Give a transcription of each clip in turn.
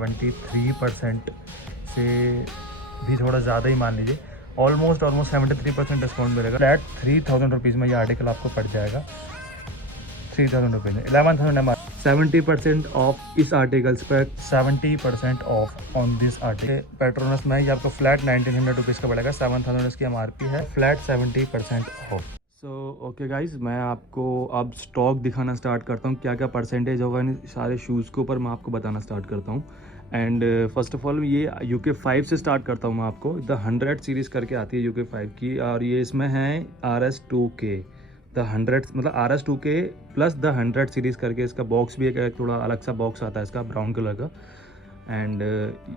73% से भी थोड़ा ज़्यादा ही मान लीजिए, ऑलमोस्ट 73% डिस्काउंट मिलेगा। फ्लैट 3000 रुपीज़ में ये आर्टिकल आपको पड़ जाएगा। 3000 रुपीज़ में 11,000 70% ऑफ इस आर्टिकल्स पर, 70% off on this article. Petronas में ये आपको फ्लैट 1900 रुपीज़ का पड़ेगा। 7000 इसकी MRP है, flat 70% of. So okay guys, मैं आपको अब स्टॉक दिखाना स्टार्ट करता हूँ। क्या क्या परसेंटेज होगा इन सारे शूज़ के ऊपर मैं आपको बताना स्टार्ट करता हूँ। एंड फर्स्ट ऑफ ऑल ये UK 5 से स्टार्ट करता हूँ मैं आपको। द 100 सीरीज़ करके आती है UK 5 की, और ये इसमें है RS2K। द 100 मतलब RS2K प्लस द 100 सीरीज़ करके इसका बॉक्स भी एक थोड़ा अलग सा बॉक्स आता है इसका, ब्राउन कलर का। एंड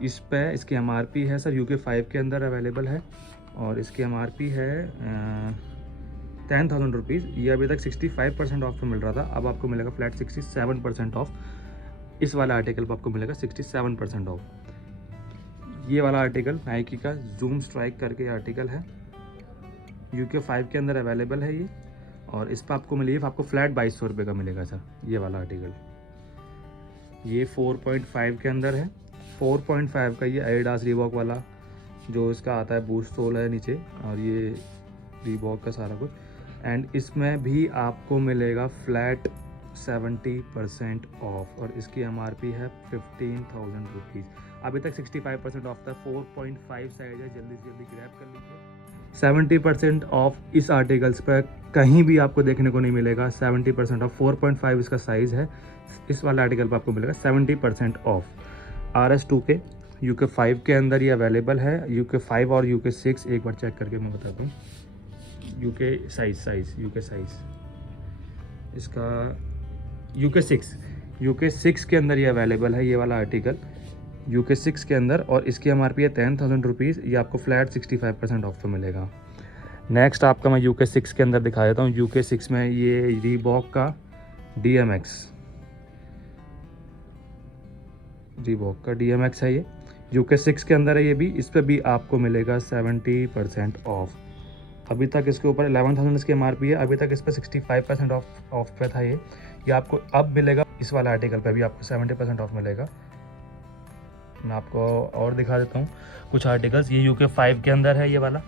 इस पे इसकी MRP है सर UK 5 के अंदर अवेलेबल है, और इसकी MRP है 10,000 रुपीज़। ये अभी तक 65% ऑफ पे मिल रहा था, अब आपको मिलेगा फ्लैट 67% ऑफ। इस वाला आर्टिकल पर आपको मिलेगा 67% ऑफ। ये वाला आर्टिकल नाइकी का जूम स्ट्राइक करके आर्टिकल है, UK 5 के अंदर अवेलेबल है ये, और इस पर आपको मिलेगी, आपको फ्लैट 2200 रुपये का मिलेगा सर ये वाला आर्टिकल। ये 4.5 के अंदर है। 4.5 का ये एडिडास रीबॉक वाला जो इसका आता है, बूस्ट सोल है नीचे, और ये रीबॉक का सारा कुछ। एंड इसमें भी आपको मिलेगा फ्लैट 70% ऑफ, और इसकी MRP है 15,000 रुपीज़। अभी तक 65% ऑफ था। 4.5 साइज है, जल्दी से जल्दी ग्रैब कर लीजिए। 70% ऑफ इस आर्टिकल्स पर कहीं भी आपको देखने को नहीं मिलेगा। 70% ऑफ, 4.5 इसका साइज़ है। इस वाला आर्टिकल पर आपको मिलेगा 70% ऑफ। RS2K UK 5 के अंदर ये अवेलेबल है। UK 5 और UK 6 एक बार चेक करके मैं बताता हूँ। UK साइज़ इसका UK 6 के अंदर ये अवेलेबल है, ये वाला आर्टिकल UK 6 के अंदर, और इसकी MRP है 10,000 रुपीज़। ये आपको फ्लैट 65% ऑफ पे मिलेगा। नेक्स्ट आपका मैं UK 6 के अंदर दिखा देता हूँ। UK 6 में ये रीबॉक का DMX है, ये UK 6 के अंदर है ये भी। इस पर भी आपको मिलेगा 70% ऑफ। अभी तक इसके ऊपर 11,000 इसकी MRP है, अभी तक इस पर 65% ऑफ पे था ये आपको अब मिलेगा। इस वाला आर्टिकल पे भी आपको 70% ऑफ मिलेगा। मैं आपको और दिखा देता हूँ कुछ आर्टिकल्स। ये UK 5 के अंदर है, ये वाला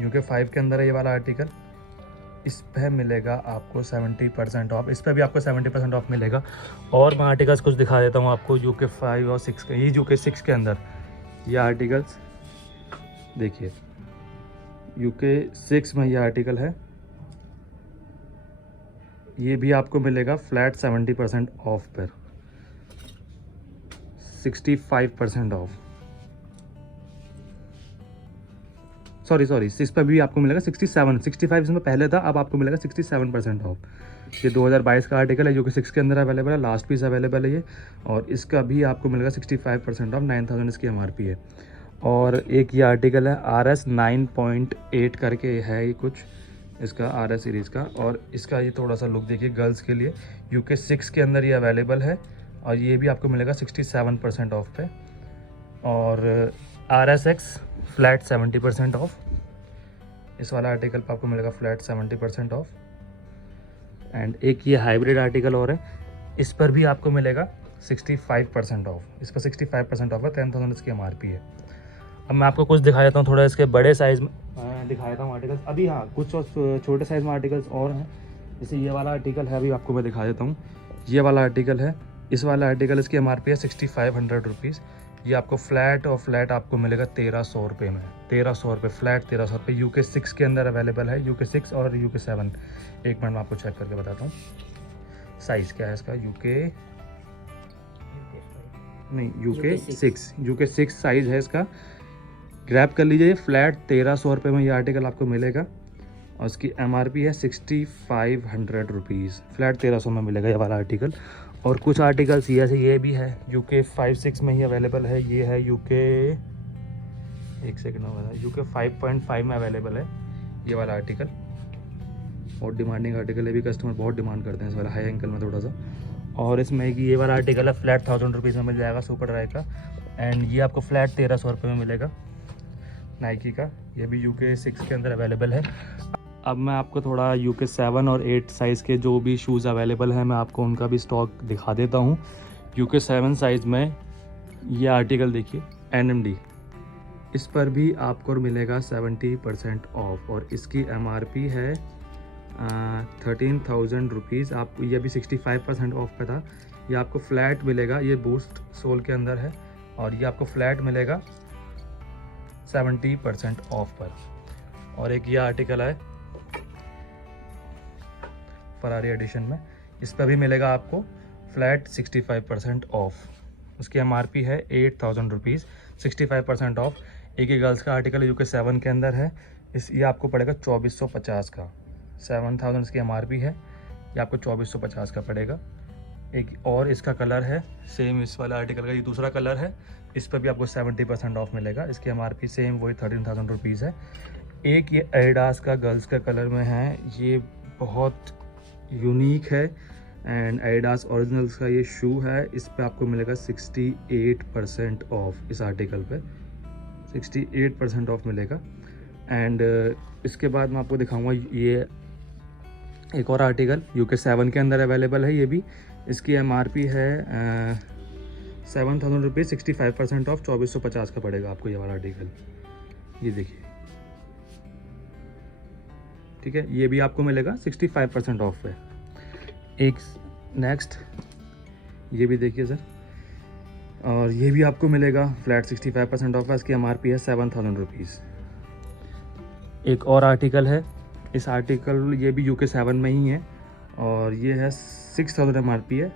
UK 5 के अंदर है ये वाला आर्टिकल। इस पर मिलेगा आपको 70% ऑफ, इस पर भी आपको 70% ऑफ मिलेगा। और मैं आर्टिकल्स कुछ दिखा देता हूँ आपको UK 5 और 6 के। ये UK 6 के अंदर ये आर्टिकल्स देखिए, UK 6 में ये आर्टिकल है, ये भी आपको मिलेगा फ्लैट 70% ऑफ पर, 65% ऑफ। सॉरी इस पर भी आपको मिलेगा 65 इसमें पहले था, अब आपको मिलेगा 67% ऑफ। ये 2022 का आर्टिकल है, जो कि 6 के अंदर अवेलेबल है, लास्ट पीस अवेलेबल है ये, और इसका भी आपको मिलेगा 65% ऑफ। 9,000 इसकी MRP है। और एक ये आर्टिकल है RS 9.8 करके है ये कुछ, इसका RS सीरीज़ का, और इसका ये थोड़ा सा लुक देखिए गर्ल्स के लिए। UK 6 के अंदर ये अवेलेबल है, और ये भी आपको मिलेगा 67% ऑफ पे। और RSX फ्लैट 70% ऑफ। इस वाला आर्टिकल पर आपको मिलेगा फ्लैट 70% ऑफ। एंड एक ये हाइब्रिड आर्टिकल और है, इस पर भी आपको मिलेगा 65% ऑफ। इस पर 65% ऑफ है, 10,000 इसकी MRP है। अब मैं आपको कुछ दिखा देता हूँ, थोड़ा इसके बड़े साइज़ में दिखा देता हूँ आर्टिकल्स। अभी हाँ, कुछ और छोटे साइज़ में आर्टिकल्स और हैं, जैसे ये वाला आर्टिकल है, अभी आपको मैं दिखा देता हूँ। ये वाला आर्टिकल है, इस वाला आर्टिकल इसकी MRP है 6500 रुपीज़। ये आपको फ्लैट आपको मिलेगा 1300 रुपये में, 1300 रुपये फ्लैट, 1300 रुपये। UK 6 के अंदर अवेलेबल है, UK 6 और UK 7। एक मिनट में आपको चेक करके बताता हूँ साइज़ क्या है इसका। UK 6 साइज़ है इसका। ग्रैब कर लीजिए, फ्लैट 1300 रुपये में ये आर्टिकल आपको मिलेगा, और उसकी MRP है 6500 रुपीज़। फ्लैट 1300 में मिलेगा ये वाला आर्टिकल। और कुछ आर्टिकल्स ये भी है, UK 5-6 में ही अवेलेबल है। ये है UK 5.5 में अवेलेबल है ये वाला आर्टिकल। बहुत डिमांडिंग आर्टिकल है, भी कस्टमर बहुत डिमांड करते हैं इस वाला हाई एंकल में थोड़ा सा। और इसमें ये वाला आर्टिकल है, फ्लैट 1000 रुपीज़ में मिल जाएगा, सुपर ड्राई का। एंड ये आपको फ्लैट 1300 रुपये में मिलेगा नाइकी का। ये भी UK 6 के अंदर अवेलेबल है। अब मैं आपको थोड़ा UK 7 और 8 साइज़ के जो भी शूज़ अवेलेबल हैं, मैं आपको उनका भी स्टॉक दिखा देता हूँ। UK7 साइज़ में ये आर्टिकल देखिए NMD, इस पर भी आपको मिलेगा 70% ऑफ और इसकी MRP है 13,000 रुपीज़। आपको ये भी 65% ऑफ पे था। ये आपको फ्लैट मिलेगा, ये बूस्ट सोल के अंदर है और ये आपको फ्लैट मिलेगा 70% ऑफ पर। और एक ये आर्टिकल है फरारी एडिशन में, इस पर भी मिलेगा आपको फ्लैट 65% ऑफ। उसकी MRP है 8,000 रुपीज़, 65% ऑफ। एक ही गर्ल्स का आर्टिकल UK7 के अंदर है, ये आपको पड़ेगा 2450 का। 7,000 इसकी MRP है, ये आपको 2450 का पड़ेगा। एक और इसका कलर है सेम इस वाला आर्टिकल का, ये दूसरा कलर है, इस पर भी आपको 70% ऑफ मिलेगा। इसकी MRP सेम वही 13,000 रुपीज़ है। एक ये एडिडास का गर्ल्स का कलर में है, ये बहुत यूनिक है एंड एडिडास ओरिजिनल्स का ये शू है। इस पे आपको मिलेगा 68% ऑफ। इस आर्टिकल पे 68% ऑफ मिलेगा। एंड इसके बाद मैं आपको दिखाऊंगा ये एक और आर्टिकल UK7 के अंदर अवेलेबल है। ये भी इसकी MRP है 7,000 रुपीज़, 65% ऑफ, 2450 का पड़ेगा आपको ये वाला आर्टिकल। ये देखिए, ठीक है, ये भी आपको मिलेगा 65% ऑफ पे। एक नेक्स्ट ये भी देखिए सर, और ये भी आपको मिलेगा फ्लैट 65% ऑफ है। इसकी MRP है 7,000 रुपीज़। एक और आर्टिकल है, इस आर्टिकल ये भी UK7 में ही है और ये है 6,000 MRP है।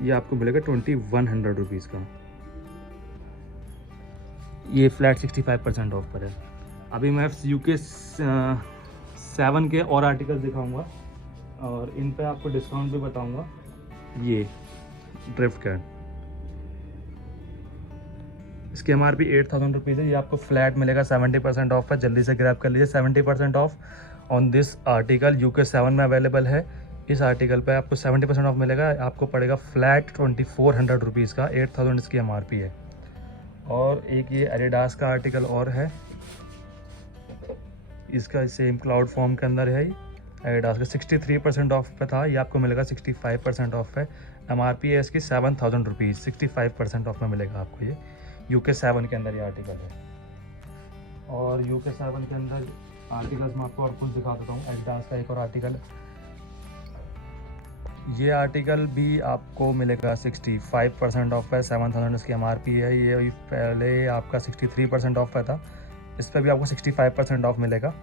ये आपको मिलेगा 2,100 रुपीज़ का। ये फ्लैट 65% ऑफ पर है। अभी मैं UK7 के और आर्टिकल दिखाऊंगा और इन पे आपको डिस्काउंट भी बताऊंगा। ये ड्रिफ्ट कैट, इसकी MRP 8,000 रुपीज़ है। ये आपको फ्लैट मिलेगा 70% ऑफ है, जल्दी से ग्रैब कर लीजिए। 70% off on this article UK7 में अवेलेबल है। इस आर्टिकल पे आपको 70% ऑफ मिलेगा, आपको पड़ेगा फ्लैट 2,400 रुपीज़ का। 8,000 इसकी MRP है। और एक ये एडिडास का आर्टिकल और है, इसका सेम क्लाउड फॉर्म के अंदर है। एडिडास का 63% ऑफ पे था, ये आपको मिलेगा 65% ऑफ है। MRP है इसकी 7,000 रुपीज़, 65% ऑफ में मिलेगा आपको। ये UK7 के अंदर ये आर्टिकल है। और UK7 के अंदर आर्टिकल्स मैं आपको और कुछ दिखा देता हूँ। एडिडास का एक और आर्टिकल, ये आर्टिकल भी आपको मिलेगा 65% ऑफ है। 7,000 इसकी MRP है। ये पहले आपका 63% ऑफ पे था, इस पर भी आपको 65% ऑफ मिलेगा।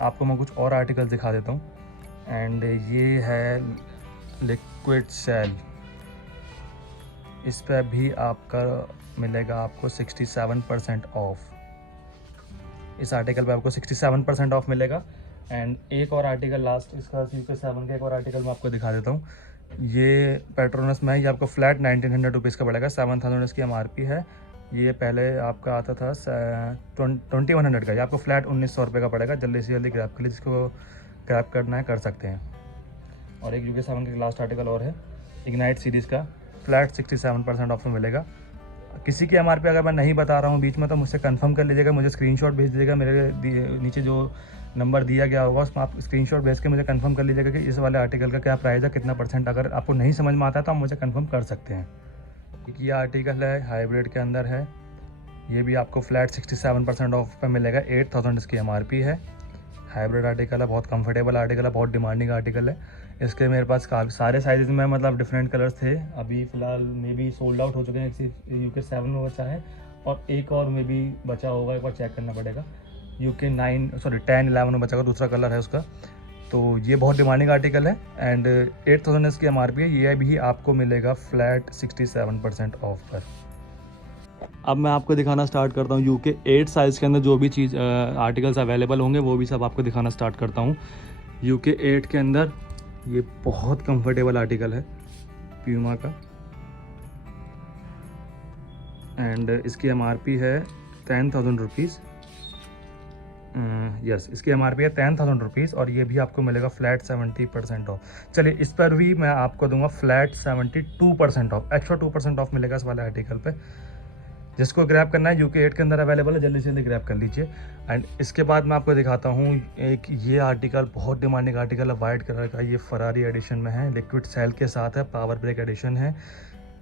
आपको मैं कुछ और आर्टिकल दिखा देता हूँ। एंड ये है लिक्विड सेल, इस पर भी आपका मिलेगा आपको 67% ऑफ। इस आर्टिकल पे आपको 67% ऑफ मिलेगा। एंड एक और आर्टिकल लास्ट इसका UK7 का एक और आर्टिकल मैं आपको दिखा देता हूँ। ये पेट्रोनस में है, ये आपको फ्लैट 1,900 रुपीज़ का पड़ेगा। 7,000 इसकी MRP है। ये पहले आपका आता था 2,100 का, ये आपको फ्लैट 1,900 रुपये का पड़ेगा। जल्दी से जल्दी ग्रैब कर लीजिए, जिसको ग्रैब करना है कर सकते हैं। और एक UK7 का लास्ट आर्टिकल और है, इग्नाइट सीरीज़ का, फ्लैट 67% ऑफ में मिलेगा। किसी की MRP अगर मैं नहीं बता रहा हूँ बीच में तो मुझसे कंफर्म कर लीजिएगा, मुझे स्क्रीनशॉट भेज दीजिएगा। मेरे नीचे जो नंबर दिया गया होगा उसमें आप स्क्रीनशॉट भेज के मुझे कंफर्म कर लीजिएगा कि इस वाले आर्टिकल का क्या प्राइस है, कितना %। अगर आपको नहीं समझ में आता है तो आप मुझे कंफर्म कर सकते हैं। एक ये आर्टिकल है, हाइब्रिड के अंदर है, ये भी आपको फ्लैट 67% ऑफ पे मिलेगा। 8,000 इसकी MRP है। हाइब्रिड आर्टिकल है, बहुत कंफर्टेबल आर्टिकल है, बहुत डिमांडिंग आर्टिकल है। इसके मेरे पास सारे साइज़ में मतलब डिफरेंट कलर्स थे। अभी फ़िलहाल मे बी सोल्ड आउट हो चुके हैं, सिर्फ UK7 में बचा है और एक और मे बी बचा होगा, एक बार चेक करना पड़ेगा। UK10, 11 में बचा होगा, दूसरा कलर है उसका। तो ये बहुत डिमांडिंग आर्टिकल है एंड 8,000 इसकी MRP है। ये भी आपको मिलेगा फ्लैट 67% ऑफ पर। अब मैं आपको दिखाना स्टार्ट करता हूँ UK8 साइज़ के अंदर जो भी चीज़ आर्टिकल्स अवेलेबल होंगे वो भी सब आपको दिखाना स्टार्ट करता हूँ। UK8 के अंदर ये बहुत कंफर्टेबल आर्टिकल है प्यूमा का एंड इसकी MRP है 10,000 रुपीज़। यस, इसकी MRP है 10,000 रुपीज़ और ये भी आपको मिलेगा फ्लैट 70% ऑफ। चलिए इस पर भी मैं आपको दूंगा फ्लैट 72% ऑफ, एक्स्ट्रा 2% ऑफ मिलेगा इस वाले आर्टिकल पे। जिसको ग्रैब करना है UK8 के अंदर अवेलेबल है, जल्दी से जल्दी ग्रैब कर लीजिए। एंड इसके बाद मैं आपको दिखाता हूँ एक ये आर्टिकल, बहुत डिमांडिंग आर्टिकल है, वाइट कलर का। ये फरारी एडिशन में है, लिक्विड सेल के साथ है, पावर ब्रेक एडिशन है।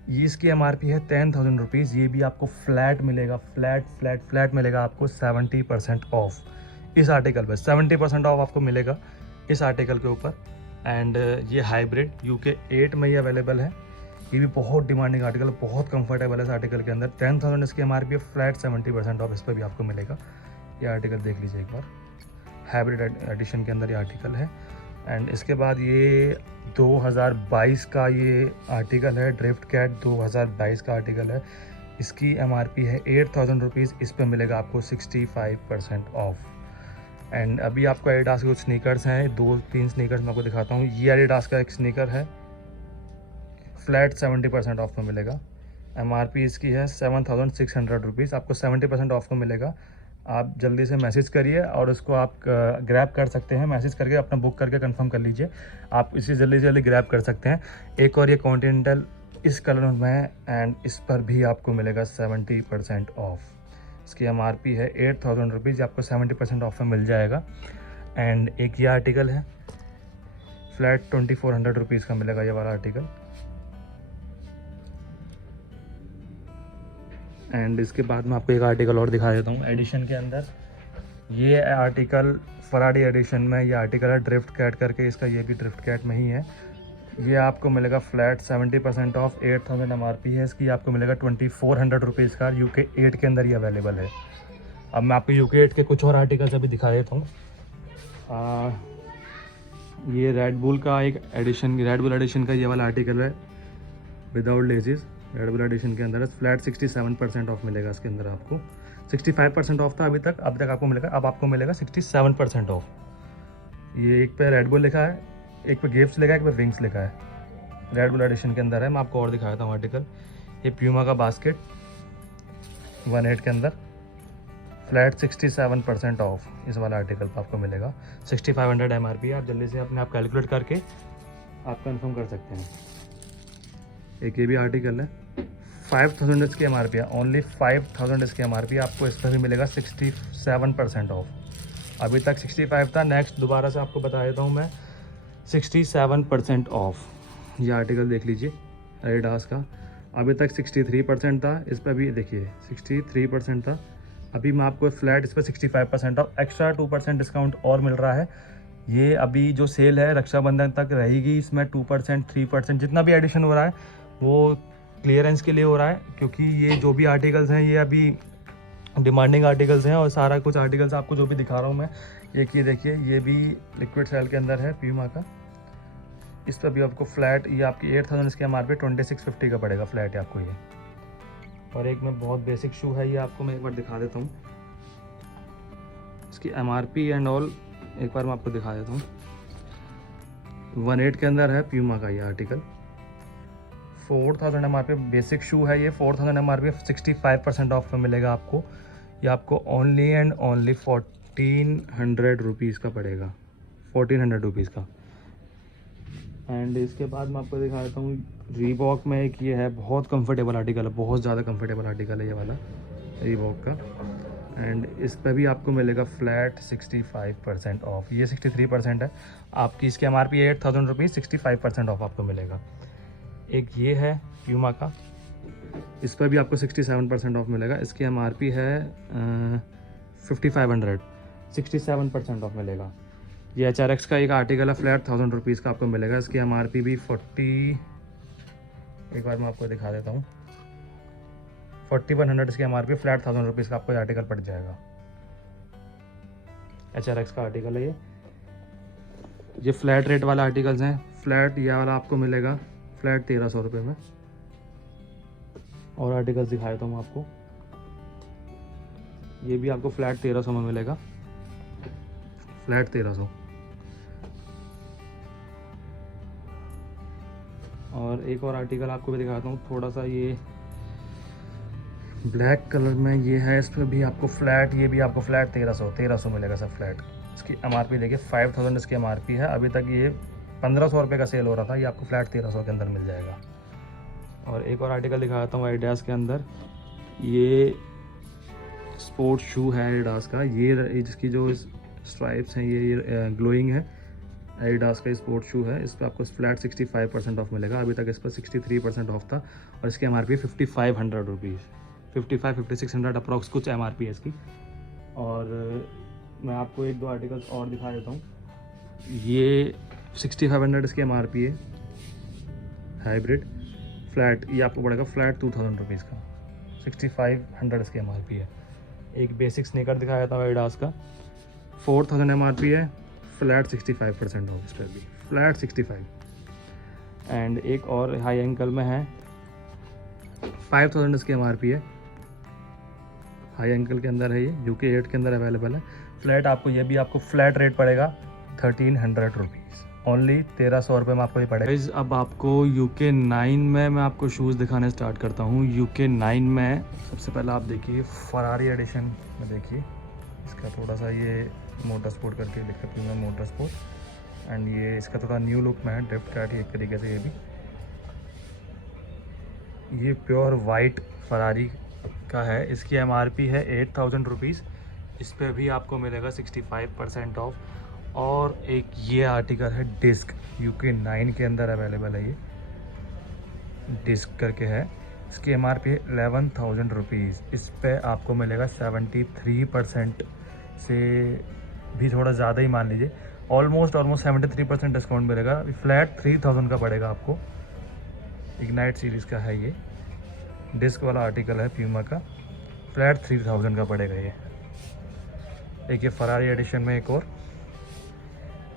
ये इसकी MRP है 10,000 रुपीज़। ये भी आपको फ्लैट मिलेगा, फ्लैट मिलेगा आपको 70% ऑफ इस आर्टिकल पर। 70% ऑफ आपको मिलेगा इस आर्टिकल के ऊपर। एंड ये हाइब्रिड UK 8 में ही अवेलेबल है। ये भी बहुत डिमांडिंग आर्टिकल, बहुत कंफर्टेबल है इस आर्टिकल के अंदर। 10,000 इसकी MRP है, फ्लैट 70% ऑफ इस पर भी आपको मिलेगा। ये आर्टिकल देख लीजिए एक बार, हाइब्रिड एडिशन के अंदर ये आर्टिकल है। एंड इसके बाद ये 2022 का ये आर्टिकल है, ड्रिफ्ट कैट 2022 का आर्टिकल है। इसकी MRP है 8,000 रुपीज़। इस पे मिलेगा आपको 65% ऑफ। एंड अभी आपको एडिडास के कुछ स्नीकर्स हैं, 2-3 स्नीकर्स मैं आपको दिखाता हूँ। ये एडिडास का एक स्नीकर है, फ्लैट 70% ऑफ में मिलेगा। MRP इसकी है 7,600 रुपीज़। आपको 70% ऑफ में मिलेगा। आप जल्दी से मैसेज करिए और उसको आप ग्रैब कर सकते हैं। मैसेज करके अपना बुक करके कंफर्म कर लीजिए, आप इसे जल्दी से जल्दी ग्रैब कर सकते हैं। एक और ये कॉन्टिनेंटल इस कलर में है एंड इस पर भी आपको मिलेगा 70% ऑफ। इसकी MRP है 8,000 रुपीज़, आपको 70% ऑफ में मिल जाएगा। एंड एक ये आर्टिकल है, फ्लैट 2,400 रुपीज़ का मिलेगा ये वाला आर्टिकल। एंड इसके बाद मैं आपको एक आर्टिकल और दिखा देता हूँ एडिशन के अंदर। ये आर्टिकल फराडी एडिशन में ये आर्टिकल है, ड्रिफ्ट कैट करके इसका, ये भी ड्रिफ्ट कैट में ही है। ये आपको मिलेगा फ्लैट 70% ऑफ, 8,000 MRP है इसकी। आपको मिलेगा 2,400 रुपीज़ का। UK 8 के अंदर ये अवेलेबल है। अब मैं आपको UK 8 के कुछ और आर्टिकल्स अभी दिखा देता हूँ। ये रेड बुल का एक एडिशन, रेड बुल एडिशन का ये वाला आर्टिकल है विदाउट लेजिस। रेड बुल एडिशन के अंदर फ्लैट 67% ऑफ मिलेगा इसके अंदर आपको। 65% ऑफ था अभी तक आपको मिलेगा, अब आपको मिलेगा 67% ऑफ। ये एक पे रेड बुल लिखा है, एक पे गिफ्ट्स लिखा है, एक पे विंग्स लिखा है। रेड बुल एडिशन के अंदर है। मैं आपको और दिखा देता हूँ आर्टिकल। ये प्यूमा का बास्केट 1.8 के अंदर, फ्लैट 67% ऑफ इस वाला आर्टिकल पर आपको मिलेगा। 6500 MRP। आप जल्दी से अपने आप कैलकुलेट करके आप कंफर्म कर सकते हैं। एक ये भी आर्टिकल है, 5,000 इसकी MRP है, ओनली 5,000 इसकी MRP। आपको इस पर भी मिलेगा 67% ऑफ। अभी तक 65 था, नेक्स्ट दोबारा से आपको बता देता हूँ मैं, 67% ऑफ। ये आर्टिकल देख लीजिए एडिडास का, अभी तक 63% था, इस पर भी देखिए 63% था। अभी मैं आपको फ्लैट इस पर 65% ऑफ, एक्स्ट्रा 2% डिस्काउंट और मिल रहा है। ये अभी जो सेल है रक्षाबंधन तक रहेगी। इसमें 2%, 3% जितना भी एडिशन हो रहा है वो क्लियरेंस के लिए हो रहा है, क्योंकि ये जो भी आर्टिकल्स हैं ये अभी डिमांडिंग आर्टिकल्स हैं। और सारा कुछ आर्टिकल्स आपको जो भी दिखा रहा हूँ मैं, एक ये देखिए, ये भी लिक्विड सेल के अंदर है प्यूमा का। इस पर भी आपको फ्लैट, ये आपकी 8,000 इसकी MRP 2,650 का पड़ेगा फ्लैट है आपको ये। और एक में बहुत बेसिक शू है, ये आपको मैं एक बार दिखा देता हूँ इसकी MRP एंड ऑल। एक बार मैं आपको दिखा देता हूँ। 1.8 के अंदर है प्यूमा का ये आर्टिकल, 4,000 MRP बेसिक शू है ये। 4,000 MRP 65% ऑफ में मिलेगा आपको। ये आपको ओनली एंड ओनली 1,400 रुपीज़ का पड़ेगा, 1,400 रुपीज़ का। एंड इसके बाद मैं आपको दिखा देता हूँ रीबॉक में एक ये है, बहुत कंफर्टेबल आर्टिकल है, बहुत ज़्यादा कंफर्टेबल आर्टिकल है ये वाला रीबॉक का। एंड इस पर भी आपको मिलेगा फ्लैट 65% ऑफ। ये 63% है आपकी, इसकी MRP 8,000 रुपीज़, 65% ऑफ आपको मिलेगा। एक ये है प्यूमा का, इस पर भी आपको 67% ऑफ मिलेगा। इसकी MRP है 5,500, 67% ऑफ मिलेगा। ये HRX का एक आर्टिकल है, फ्लैट 1,000 रुपीज़ का आपको मिलेगा। इसकी MRP भी 40, एक बार मैं आपको दिखा देता हूँ, 4,100 इसकी MRP, फ्लैट 1,000 रुपीज़ का आपको ये आर्टिकल पड़ जाएगा। HRX का आर्टिकल है ये फ्लैट रेट वाला आर्टिकल्स हैं। फ्लैट ये वाला आपको मिलेगा फ्लैट 1,300 रुपये में। और आर्टिकल्स दिखा देता हूँ आपको, ये भी आपको फ्लैट 1,300 में मिलेगा, फ्लैट 1,300। और एक और आर्टिकल आपको भी दिखाता हूँ, थोड़ा सा ये ब्लैक कलर में ये है, इस पर भी आपको फ्लैट, ये भी आपको फ्लैट 1,300 मिलेगा सर फ्लैट। इसकी MRP देखिए 5,000 इसकी MRP है। अभी तक ये 1,500 रुपये का सेल हो रहा था, ये आपको फ्लैट 1,300 के अंदर मिल जाएगा। और एक और आर्टिकल दिखाता हूँ एडिडास के अंदर, ये स्पोर्ट्स शू है एडिडास का। ये जिसकी जो स्ट्राइप्स हैं ये ग्लोइंग है, एडिडास का स्पोर्ट शू है, इस पर आपको फ्लैट 65% ऑफ मिलेगा। अभी तक इस पर 63% ऑफ था और इसकी MRP 5500 रुपीज़, 5600 अप्रॉक्स कुछ MRP है इसकी। और मैं आपको एक दो आर्टिकल्स और दिखा देता हूँ। ये 6500 इसकी MRP है, हाइब्रिड फ्लैट, ये आपको पड़ेगा फ्लैट 2000 रुपीज़ का। 6500 इसकी MRP है। एक बेसिक स्नीकर दिखाया था एडिडास का, 4000 MRP है, फ्लैट 65% ऑफ इस पर भी, फ्लैट 65। एंड एक और हाई एंकल में है, 5000 इसकी MRP है, हाई एंकल के अंदर है, ये UK 8 के अंदर अवेलेबल है। फ्लैट आपको ये भी आपको फ्लैट रेट पड़ेगा 1300 रुपीज़, ओनली 1300 रुपये में आपको ये पड़ेगा। अब आपको UK 9 में मैं आपको शूज़ दिखाने स्टार्ट करता हूँ। UK 9 में सबसे पहले आप देखिए फरारी एडिशन में, देखिए इसका थोड़ा सा ये मोटर स्पोर्ट करके लिखा है, मोटर स्पोर्ट। एंड ये इसका थोड़ा न्यू लुक में है, ड्रिफ्ट कैट एक तरीके से। ये भी ये प्योर वाइट फरारी का है, इसकी MRP है 8000 रुपीज़। इस पर भी आपको मिलेगा 65% ऑफ। और एक ये आर्टिकल है डिस्क, UK 9 के अंदर अवेलेबल है, ये डिस्क करके है, इसकी MRP है 11000 रुपीज़। इस पे आपको मिलेगा 73% से भी थोड़ा ज़्यादा ही मान लीजिए, ऑलमोस्ट 73% डिस्काउंट मिलेगा। फ्लैट 3000 का पड़ेगा आपको। इग्नाइट सीरीज़ का है, ये डिस्क वाला आर्टिकल है प्यूमा का, फ्लैट 3000 का पड़ेगा ये। एक ये फरारी एडिशन में एक और,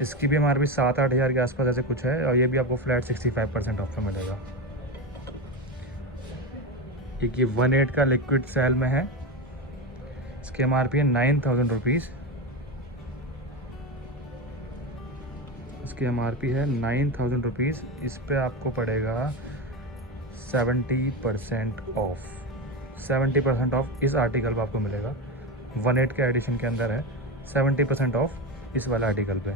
इसकी भी MRP 7-8 हज़ार के आसपास ऐसे कुछ है, और ये भी आपको फ्लैट 65% ऑफ में मिलेगा। एक ये 1.8 का लिक्विड सेल में है, इसकी MRP है 9000 रुपीज़, इसकी MRP है 9000 रुपीज़। इस पे आपको पड़ेगा 70% ऑफ, 70% ऑफ इस आर्टिकल पर आपको मिलेगा। 1.8 के एडिशन के अंदर है, 70% ऑफ इस वाला आर्टिकल पे,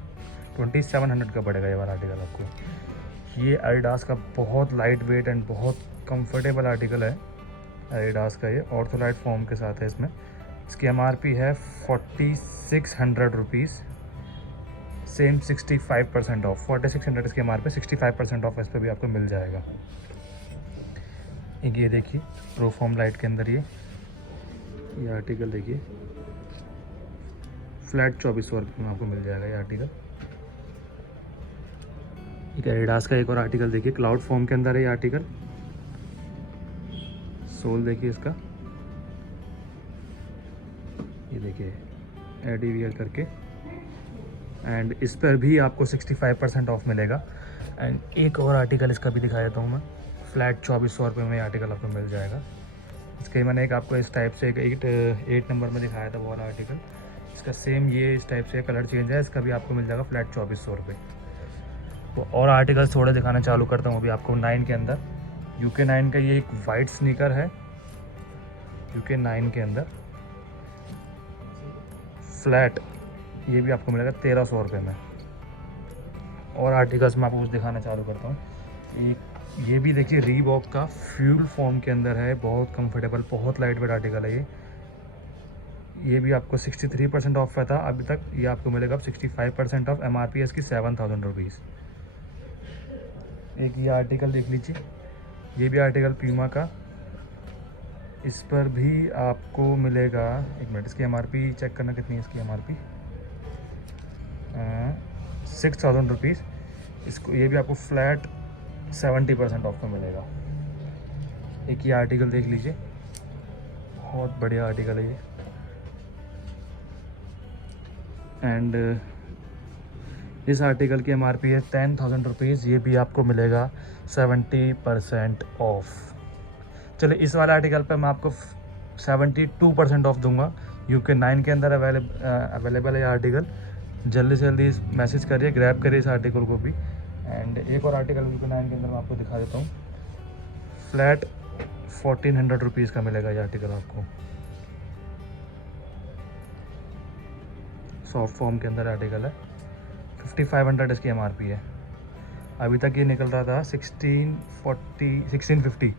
2700 का पड़ेगा ये वाला आर्टिकल आपको। ये एडिडास का बहुत लाइट वेट एंड बहुत कंफर्टेबल आर्टिकल है एडिडास का, ये ऑर्थोलाइट फॉर्म के साथ है इसमें। इसकी MRP है 4600 रुपीज़, सेम 65% ऑफ, 4600 इसकी MRP, 65% ऑफ इस पर भी आपको मिल जाएगा। एक ये देखिए प्रोफॉर्म लाइट के अंदर ये आर्टिकल देखिए, फ्लैट 2400 रुपये में आपको मिल जाएगा ये आर्टिकल। एक एडिडास का एक और आर्टिकल देखिए, क्लाउड फॉर्म के अंदर है ये आर्टिकल। सोल देखिए इसका, ये देखिए एडी वियर करके, एंड इस पर भी आपको 65% ऑफ मिलेगा। एंड एक और आर्टिकल इसका भी दिखा देता हूँ मैं, फ्लैट 2400 रुपये में ये आर्टिकल आपको मिल जाएगा। इसके मैंने एक आपको इस टाइप से एक 8 नंबर में दिखाया था वो वाला आर्टिकल, इसका सेम ये इस टाइप से कलर चेंज है, इसका भी आपको मिल जाएगा फ्लैट 2400 रुपये। तो और आर्टिकल्स थोड़े दिखाना चालू करता हूँ अभी आपको 9 के अंदर। UK 9 का ये एक वाइट स्नीकर है, UK 9 के अंदर फ्लैट, ये भी आपको मिलेगा 1300 रुपये में। और आर्टिकल्स मैं आपको कुछ दिखाना चालू करता हूँ। ये भी देखिए रीबॉक का फ्यूल फॉर्म के अंदर है, बहुत कंफर्टेबल, बहुत लाइट वेट आर्टिकल है ये भी आपको 63% ऑफ था अभी तक, ये आपको मिलेगा अब 65% ऑफ। MRP है इसकी 7000 रुपीज़। एक ये आर्टिकल देख लीजिए, ये भी आर्टिकल प्यूमा का, इस पर भी आपको मिलेगा, एक मिनट इसकी MRP चेक करना कितनी है इसकी MRP, 6000 रुपीज़। इसको ये भी आपको फ्लैट 70% ऑफ में मिलेगा। एक ये आर्टिकल देख लीजिए, बहुत बढ़िया आर्टिकल है ये। एंड इस आर्टिकल की MRP है 10,000 रुपीज़, ये भी आपको मिलेगा 70% ऑफ। चलिए इस वाले आर्टिकल पे मैं आपको 72% ऑफ दूंगा। UK 9 के अंदर अवेलेबल है ये आर्टिकल, जल्दी से जल्दी मैसेज करिए, ग्रैब करिए इस आर्टिकल को भी। एंड एक और आर्टिकल UK 9 के अंदर मैं आपको दिखा देता हूँ, फ्लैट 1400 रुपीज़ का मिलेगा ये आर्टिकल आपको, सॉफ्ट फॉर्म के अंदर आर्टिकल है, 5500 इसकी MRP है। अभी तक ये निकल रहा था 1650,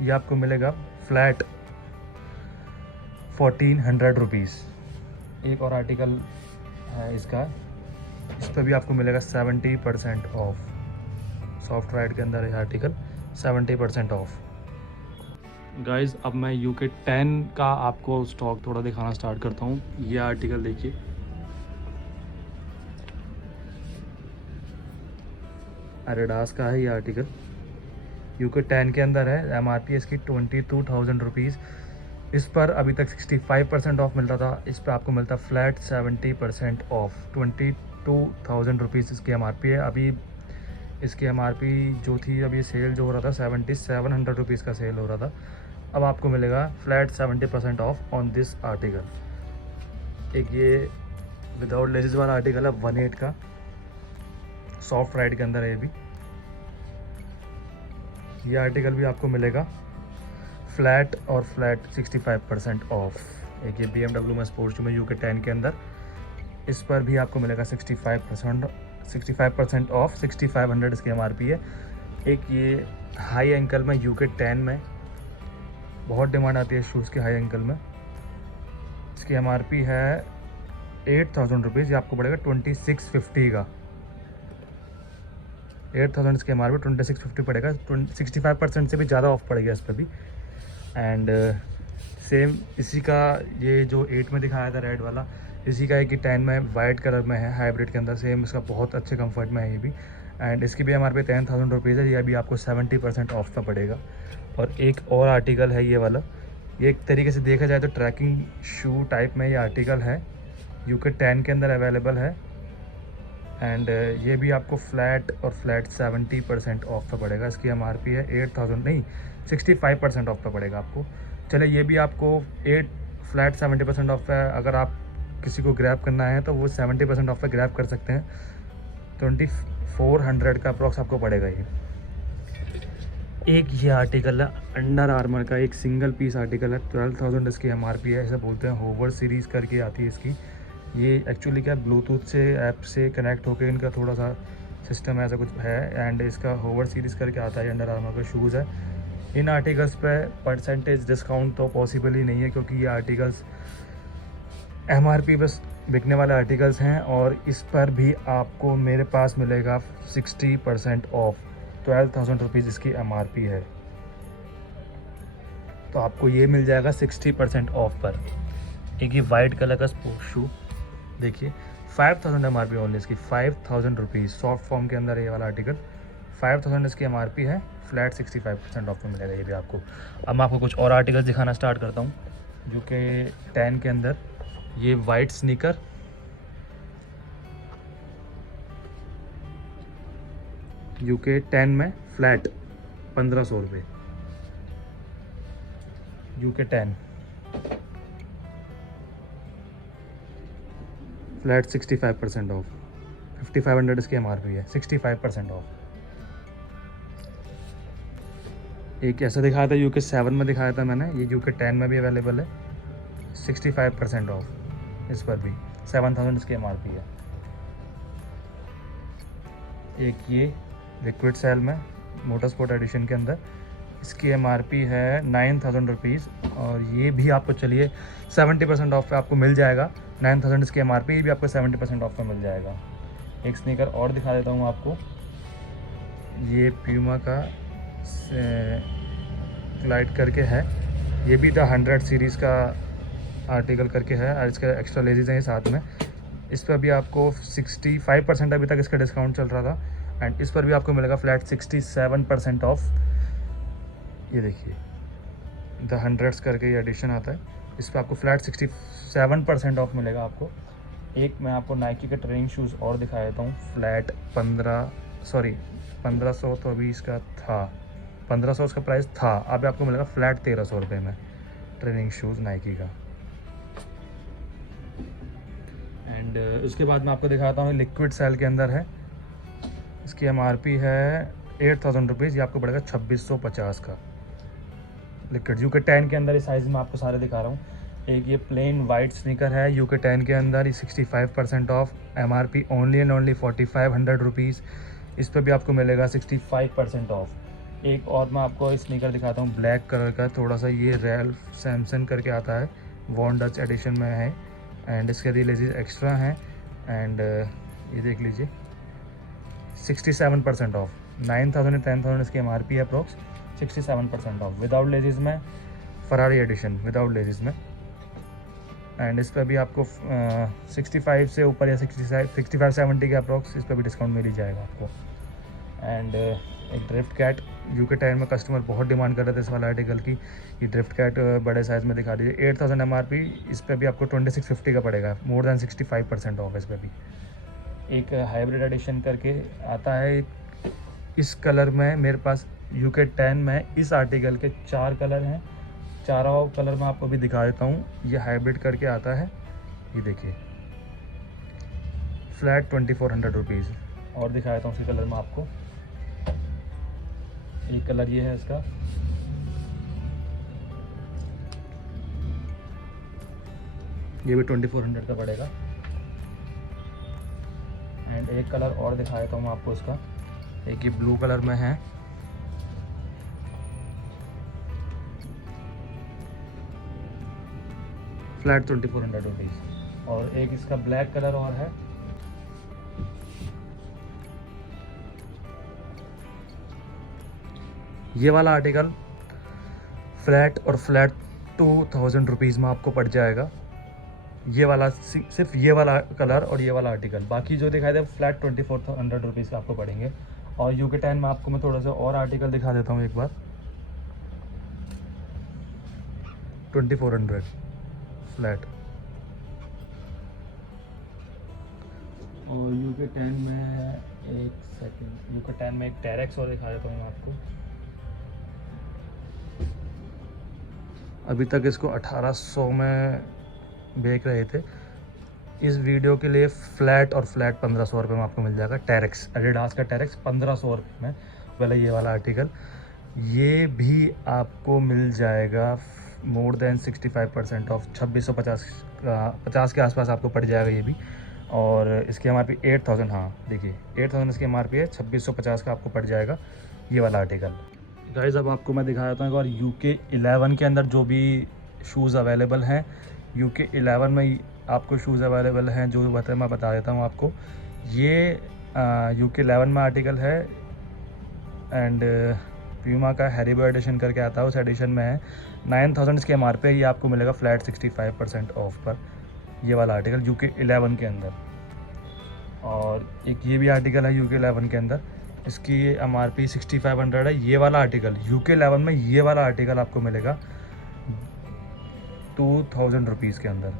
ये आपको मिलेगा फ्लैट 1400 रुपीज़। एक और आर्टिकल है इसका, इस पर भी आपको मिलेगा 70% ऑफ। सॉफ्ट वाइट के अंदर ये आर्टिकल 70% ऑफ। गाइस अब मैं UK 10 का आपको स्टॉक थोड़ा दिखाना स्टार्ट करता हूँ। ये आर्टिकल देखिए, एडिडास का है ये आर्टिकल, UK 10 के अंदर है। MRP इसकी 22,000 रुपीज़। इस पर अभी तक 65% ऑफ मिल रहा था, इस पर आपको मिलता फ्लैट 70% ऑफ। 22,000 रुपीज़ इसकी MRP है। अभी इसकी MRP जो थी, अभी सेल जो हो रहा था 7,700 रुपीज़ का सेल हो रहा था, अब आपको मिलेगा flat 70% off on this article. एक ये विदाउट लेसेस वाला आर्टिकल है 1.8 का, सॉफ्ट राइड के अंदर है ये भी। ये आर्टिकल भी आपको मिलेगा फ्लैट और फ्लैट 65% ऑफ। एक ये BMW में स्पोर्ट्स में UK 10 के अंदर, इस पर भी आपको मिलेगा 65% ऑफ। 6,500 इसकी MRP है। एक ये हाई एंकल में UK 10 में बहुत डिमांड आती है शूज़ के हाई एंकल में, इसकी MRP है 8,000 रुपीज़। ये आपको पड़ेगा 2650 का। 8,000 इसके MRP 2650 पड़ेगा। 65% से भी ज़्यादा ऑफ पड़ेगा इस पर भी। एंड सेम इसी का ये जो 8 में दिखाया था रेड वाला, इसी का है कि 10 में वाइट कलर में है हाइब्रिड के अंदर, सेम इसका बहुत अच्छे कंफर्ट में है ये भी। एंड इसकी भी MRP 10,000 रुपीज़ है। ये अभी आपको 70% ऑफ का पड़ेगा। और एक और आर्टिकल है ये वाला, ये एक तरीके से देखा जाए तो ट्रैकिंग शू टाइप में ये आर्टिकल है, UK 10 के अंदर अवेलेबल है। एंड ये भी आपको फ्लैट और फ्लैट 70% ऑफ का पड़ेगा। इसकी MRP है 8,000 नहीं 65% ऑफ का पड़ेगा आपको। चले ये भी आपको 8 फ्लैट 70% ऑफ है। अगर आप किसी को ग्रैब करना है तो वो 70% ऑफ पे ग्रैब कर सकते हैं। 2400 का अप्रॉक्स आपको पड़ेगा ये। एक ये आर्टिकल है अंडर आर्मर का, एक सिंगल पीस आर्टिकल है, 12,000 इसकी MRP है। ऐसा बोलते हैं होवर सीरीज़ करके आती है इसकी। ये एक्चुअली क्या ब्लूटूथ से ऐप से कनेक्ट होकर इनका थोड़ा सा सिस्टम ऐसा कुछ है। एंड इसका होवर सीरीज़ करके आता है, अंडर आर्मर का शूज़ है। इन आर्टिकल्स पे परसेंटेज डिस्काउंट तो पॉसिबल ही नहीं है, क्योंकि ये आर्टिकल्स MRP बस बिकने वाले आर्टिकल्स हैं। और इस पर भी आपको मेरे पास मिलेगा 60% ऑफ। 12,000 रुपीज़ इसकी MRP है, तो आपको ये मिल जाएगा 60% ऑफ पर। एक ये वाइट कलर का स्पोर्ट्स शू देखिए, 5,000 MRP ओनली इसकी, 5,000 रुपीज़ सॉफ्ट फॉर्म के अंदर ये वाला आर्टिकल। 5,000 इसकी MRP है, फ्लैट 65% ऑफ में मिलेगा ये भी आपको। अब मैं आपको कुछ और आर्टिकल्स दिखाना स्टार्ट करता हूँ UK 10 के अंदर। ये वाइट स्नीकर, UK 10 में फ्लैट 1,500 रुपये। UK 10 flat 65% of. 5,500 इसकी MRP है, 65% ऑफ। एक ऐसा दिखाया था UK 7 में दिखाया था मैंने, ये UK 10 में भी अवेलेबल है, 65% ऑफ। इस पर भी 7,000 इसकी MRP है। एक ये लिक्विड सेल में मोटर स्पोर्ट एडिशन के अंदर, इसकी MRP है 9,000 रुपीज़। और ये भी आपको चलिए 70% ऑफ पे आपको मिल जाएगा। 9,000 इसकी MRP, ये भी आपको 70% ऑफ पे मिल जाएगा। एक स्नीकर और दिखा देता हूँ आपको, ये प्यूमा का ग्लाइड करके है, ये भी द 100 सीरीज़ का आर्टिकल करके है। और इसका एक्स्ट्रा लेजीज हैं साथ में। इस पर भी आपको 65% अभी तक इसका डिस्काउंट चल रहा था। एंड इस पर भी आपको मिलेगा फ्लैट 67% ऑफ। ये देखिए द 100 करके ये एडिशन आता है, इस पर आपको फ्लैट 67% ऑफ मिलेगा आपको। एक मैं आपको नाइकी के ट्रेनिंग शूज़ और दिखा देता हूँ, फ्लैट 1500 तो अभी इसका था, 1500 इसका प्राइस था, अब आपको मिलेगा फ्लैट 1,300 रुपये में ट्रेनिंग शूज़ नाइकी का। एंड उसके बाद मैं आपको दिखाता हूँ लिक्विड सेल के अंदर है, इसकी MRP है 8,000 रुपीज़, ये आपको पड़ेगा 2,650 का। लिक्विड UK 10 के अंदर इस साइज़ में आपको सारे दिखा रहा हूँ। एक ये प्लेन वाइट स्नीकर है UK 10 के अंदर, ये 65% of, MRP only and only 4,500 rupees. इस पर भी आपको मिलेगा 65% ऑफ। एक और मैं आपको स्नीकर दिखाता हूँ ब्लैक कलर का, थोड़ा सा ये रैल्फ सैमसन करके आता है, वॉन डच एडिशन में है। एंड इसके रिलेजेस एक्स्ट्रा हैं। एंड ये देख लीजिए 67% ऑफ, 9000 एंड 10,000 इसकी MRP है अप्रोक्स, 67% ऑफ विदाउट लेजिस में, फरारी एडिशन विदाउट लेजिस में। एंड इस पर भी आपको 65 से ऊपर या 65-70 के अप्रोक्स इस पर भी डिस्काउंट मिल ही जाएगा आपको। एंड एक ड्रिफ्ट कैट UK टायर में कस्टमर बहुत डिमांड कर रहे थे इस वाला आर्टिकल की, ये ड्रिफ्ट कैट बड़े साइज़ में दिखा दीजिए। 8000 MRP, इस पर भी आपको 2650 का पड़ेगा, मोर देन 65% ऑफ इस पर भी। एक हाइब्रिड एडिशन करके आता है इस कलर में, मेरे पास UK 10 में इस आर्टिकल के 4 कलर हैं, चारों कलर मैं आपको भी दिखा देता हूँ। ये हाइब्रिड करके आता है, ये देखिए फ्लैट 2400 रुपीज़। और दिखा देता हूँ उसके कलर में आपको, एक कलर ये है इसका, ये भी 2400 का पड़ेगा। एंड एक कलर और दिखा देता हूँ आपको इसका, एक ये ब्लू कलर में है, फ्लैट 2400 रुपीज़। और एक इसका ब्लैक कलर और है, ये वाला आर्टिकल फ्लैट और फ्लैट 2000 रुपीज़ में आपको पड़ जाएगा। ये वाला सिर्फ ये वाला कलर और ये वाला आर्टिकल, बाकी जो दिखाई दे फ्लैट 2400 रुपीज़ का आपको पड़ेंगे। और UK 10 में आपको मैं थोड़ा सा और आर्टिकल दिखा देता हूँ एक बार, 2400 फ्लैट। और UK 10 में एक सेकंड, UK 10 में एक टेरेक्स और दिखा देता हूँ मैं आपको। अभी तक इसको 1800 में बेच रहे थे, इस वीडियो के लिए फ्लैट और फ्लैट 1500 रुपये में आपको मिल जाएगा। टेरेक्स, एडिडास का टेरेक्स 1500 रुपये में वाला ये वाला आर्टिकल, ये भी आपको मिल जाएगा मोर देन 65% ऑफ, 2650 के आसपास आपको पड़ जाएगा ये भी। और इसकी MRP 8000, हाँ देखिए 8000 इसकी MRP है, 2650 का आपको पड़ जाएगा ये वाला आर्टिकल। गाइस अब आपको मैं दिखा देता हूँ और UK 11 के अंदर जो भी शूज़ अवेलेबल हैं, UK 11 में आपको शूज़ अवेलेबल हैं जो मैं बता देता हूँ आपको। ये UK 11 में आर्टिकल है एंड प्यूमा का हैरिबो एडिशन करके आता है, उस एडिशन में है। 9000 इसके MRP है, ये आपको मिलेगा फ्लैट 65% ऑफ पर, ये वाला आर्टिकल UK 11 के अंदर। और एक ये भी आर्टिकल है UK 11 के अंदर, इसकी MRP 6500 है। ये वाला आर्टिकल UK 11 में, ये वाला आर्टिकल आपको मिलेगा 2000 रुपीज़ के अंदर,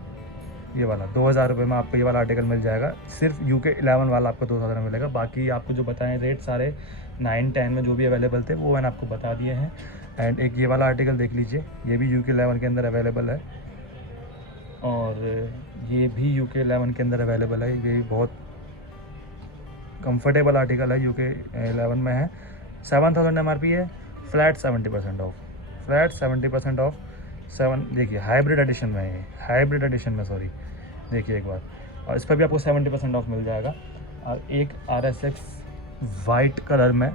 ये वाला 2000 रुपये में आपको ये वाला आर्टिकल मिल जाएगा। सिर्फ UK 11 वाला आपको 2000 में मिलेगा, बाकी आपको जो बताएं रेट सारे 9-10 में जो भी अवेलेबल थे वो मैंने आपको बता दिए हैं। एंड एक ये वाला आर्टिकल देख लीजिए, ये भी UK 11 के अंदर अवेलेबल है, और ये भी UK 11 के अंदर अवेलेबल है। ये भी बहुत कंफर्टेबल आर्टिकल है, UK 11 में है। 7000 MRP है, फ्लैट 70% ऑफ, फ्लैट 70% ऑफ। देखिए हाइब्रिड एडिशन में है, हाइब्रिड एडिशन में सॉरी, देखिए एक बार, और इस पर भी आपको 70% ऑफ मिल जाएगा। और एक RSX वाइट कलर में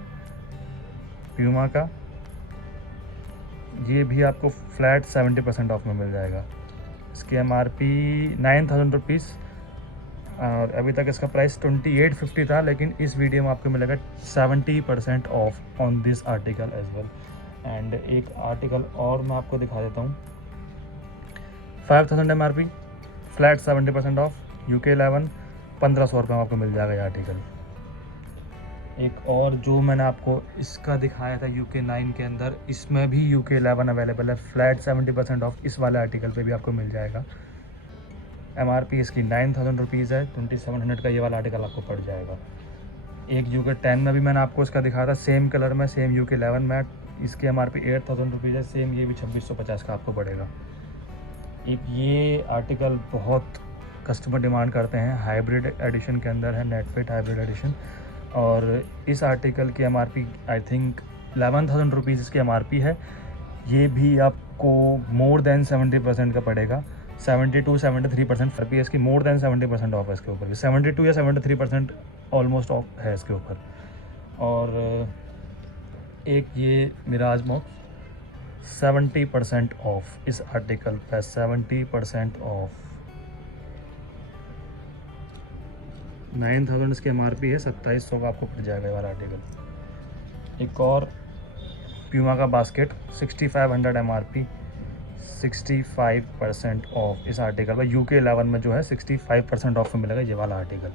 प्यूमा का, ये भी आपको फ्लैट 70% ऑफ में मिल जाएगा। इसकी MRP 9000 रुपीज़, और अभी तक इसका प्राइस 2850 था, लेकिन इस वीडियो में आपको मिलेगा 70% off on this article as well. And एक आर्टिकल और मैं आपको दिखा देता हूँ, 5000 MRP, फ्लैट 70% ऑफ, UK 11 1500 रुपये में आपको मिल जाएगा ये आर्टिकल। एक और जो मैंने आपको इसका दिखाया था UK 9 के अंदर, इसमें भी UK 11 अवेलेबल है, फ्लैट 70% ऑफ इस वाले आर्टिकल पे भी आपको मिल जाएगा। MRP इसकी 9000 रुपीज़ है, 2700 का ये वाला आर्टिकल आपको पड़ जाएगा। एक UK 10 में भी मैंने आपको इसका दिखाया था, सेम कलर में, सेम UK 11 में, इसकी MRP 8000 रुपीज़ है, सेम ये भी 2650 का आपको पड़ेगा। एक ये आर्टिकल बहुत कस्टमर डिमांड करते हैं, हाइब्रिड एडिशन के अंदर है, नेटफिट हाइब्रिड एडिशन, और इस आर्टिकल की MRP आई थिंक 11000 रुपीज़ इसकी MRP है। ये भी आपको मोर देन 70% का पड़ेगा, 72-73% RP इसकी, मोर देन 70% ऑफ है इसके ऊपर भी, 72 या 73% ऑलमोस्ट ऑफ है इसके ऊपर। और एक ये मिराज मॉक्स 70% ऑफ इस आर्टिकल पर, 70% ऑफ। 9000 इसकी MRP है, 2700 का आपको पड़ जाएगा ये वाला आर्टिकल। एक और प्यूमा का बास्केट 6500 MRP, 65% ऑफ इस आर्टिकल पर। UK 11 में जो है 65% ऑफ में मिलेगा ये वाला आर्टिकल।